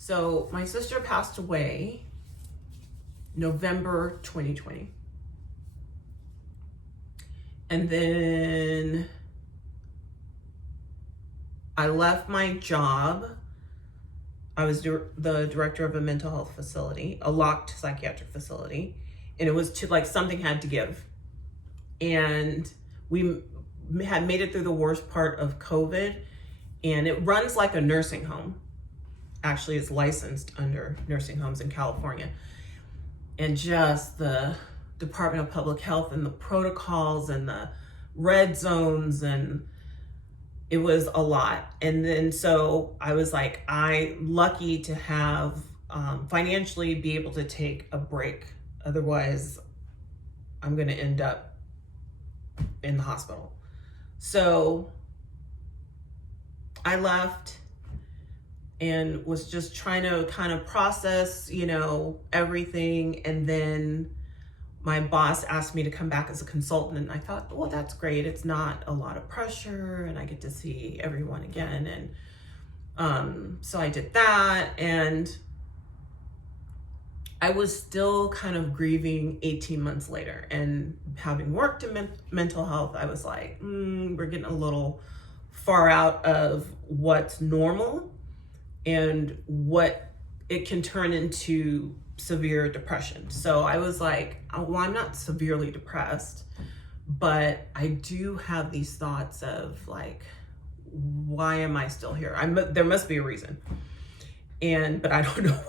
So my sister passed away November 2020. And then I left my job. I was the director of a mental health facility, a locked psychiatric facility. And it was like something had to give. And we had made it through the worst part of COVID. And it runs like a nursing home. Actually, it's licensed under nursing homes in California. And just the Department of Public Health and the protocols and the red zones, and it was a lot. And then so I was like, lucky to have financially be able to take a break. Otherwise, I'm going to end up in the hospital. So I left and was just trying to kind of process, everything. And then my boss asked me to come back as a consultant. And I thought, well, that's great. It's not a lot of pressure and I get to see everyone again. And so I did that. And I was still kind of grieving 18 months later. And having worked in mental health, I was like, we're getting a little far out of what's normal and what it can turn into severe depression. So I was like, well, I'm not severely depressed, but I do have these thoughts of like, why am I still here? There must be a reason. But I don't know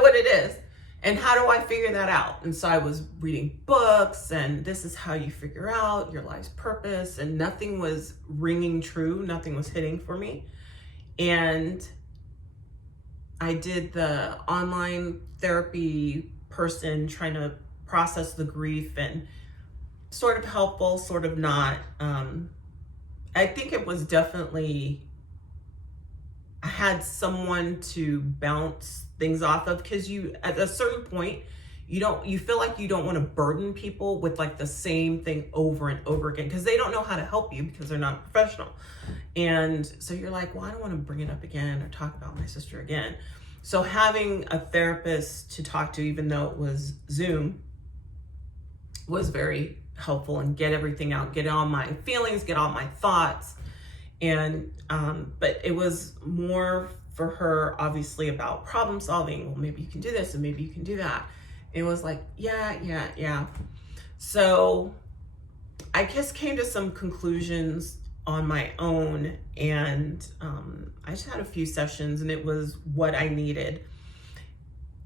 what it is. And how do I figure that out? And so I was reading books, and this is how you figure out your life's purpose, and nothing was ringing true. Nothing was hitting for me. And I did the online therapy person trying to process the grief, and sort of helpful, sort of not. I think it was definitely, I had someone to bounce things off of, because at a certain point, you feel like you don't want to burden people with like the same thing over and over again, because they don't know how to help you because they're not professional. And so you're like, well, I don't want to bring it up again or talk about my sister again. So having a therapist to talk to, even though it was Zoom, was very helpful, and get everything out, get all my feelings, get all my thoughts. And but it was more for her, obviously, about problem solving. Well, maybe you can do this and maybe you can do that. It was like, yeah. So I just came to some conclusions on my own, and I just had a few sessions, and it was what I needed.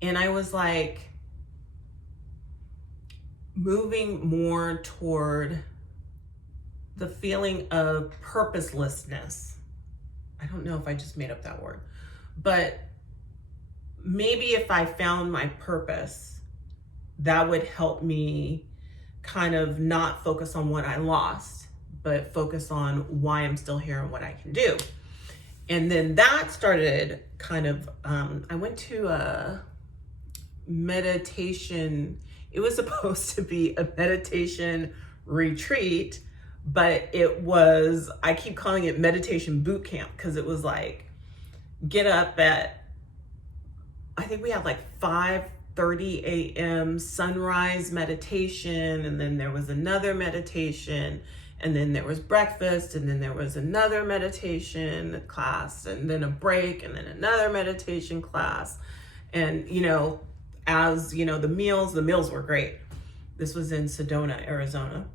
And I was like moving more toward the feeling of purposelessness. I don't know if I just made up that word, but maybe if I found my purpose, that would help me kind of not focus on what I lost, but focus on why I'm still here and what I can do. And then that started kind of, I went to a meditation. It was supposed to be a meditation retreat, but it was, I keep calling it meditation boot camp, because it was like, get up at, I think we had like 5:30 a.m. sunrise meditation, and then there was another meditation, and then there was breakfast, and then there was another meditation class, and then a break, and then another meditation class. And as the meals were great. This was in Sedona, Arizona,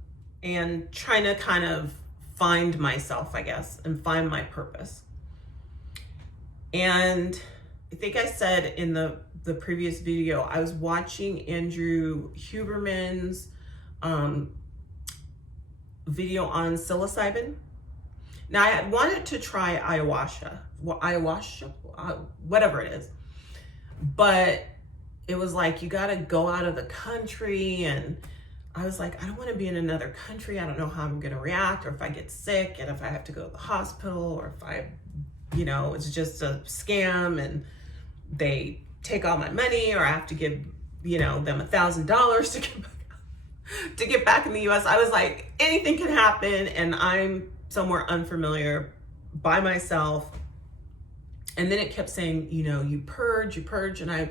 and trying to kind of find myself, I guess, and find my purpose. And I think I said in the previous video, I was watching Andrew Huberman's video on psilocybin. Now, I had wanted to try ayahuasca, whatever it is, but it was like, you got to go out of the country. And I was like, I don't want to be in another country. I don't know how I'm going to react, or if I get sick, and if I have to go to the hospital, or if it's just a scam and they take all my money, or I have to give, them $1,000 to get back in the US. I was like, anything can happen, and I'm somewhere unfamiliar by myself. And then it kept saying, you know, you purge. And I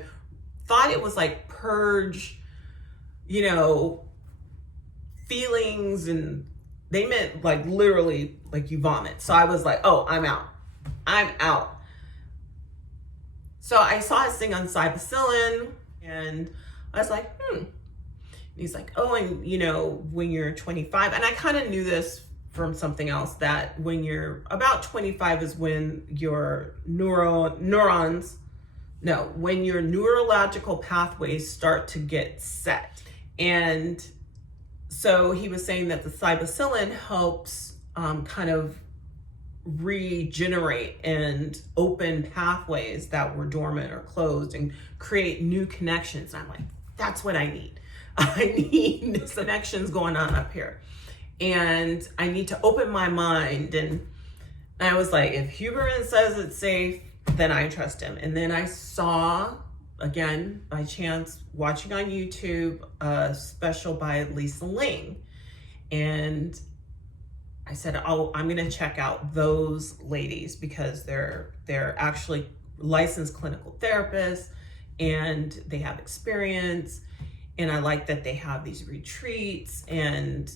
thought it was like purge, you know, feelings, and they meant like literally like you vomit. So I was like, oh, I'm out. So I saw his thing on psilocybin, and I was like, And he's like, oh, and you know, when you're 25, and I kind of knew this from something else, that when you're about 25 is when your when your neurological pathways start to get set. And so he was saying that the psilocybin helps kind of regenerate and open pathways that were dormant or closed and create new connections. And I'm like, that's what I need. I need connections going on up here. And I need to open my mind. And I was like, if Huberman says it's safe, then I trust him. And then I saw, again, by chance, watching on YouTube, a special by Lisa Ling. And I said, oh, I'm going to check out those ladies, because they're actually licensed clinical therapists and they have experience. And I like that they have these retreats, and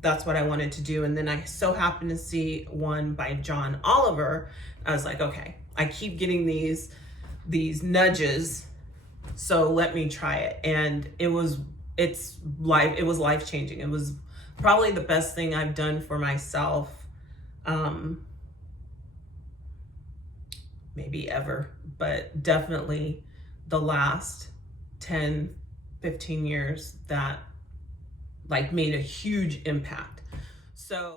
that's what I wanted to do. And then I so happened to see one by John Oliver. I was like, okay, I keep getting these nudges, so let me try it. And it was life changing. It was probably the best thing I've done for myself, maybe ever, but definitely the last 10, 15 years that like made a huge impact. So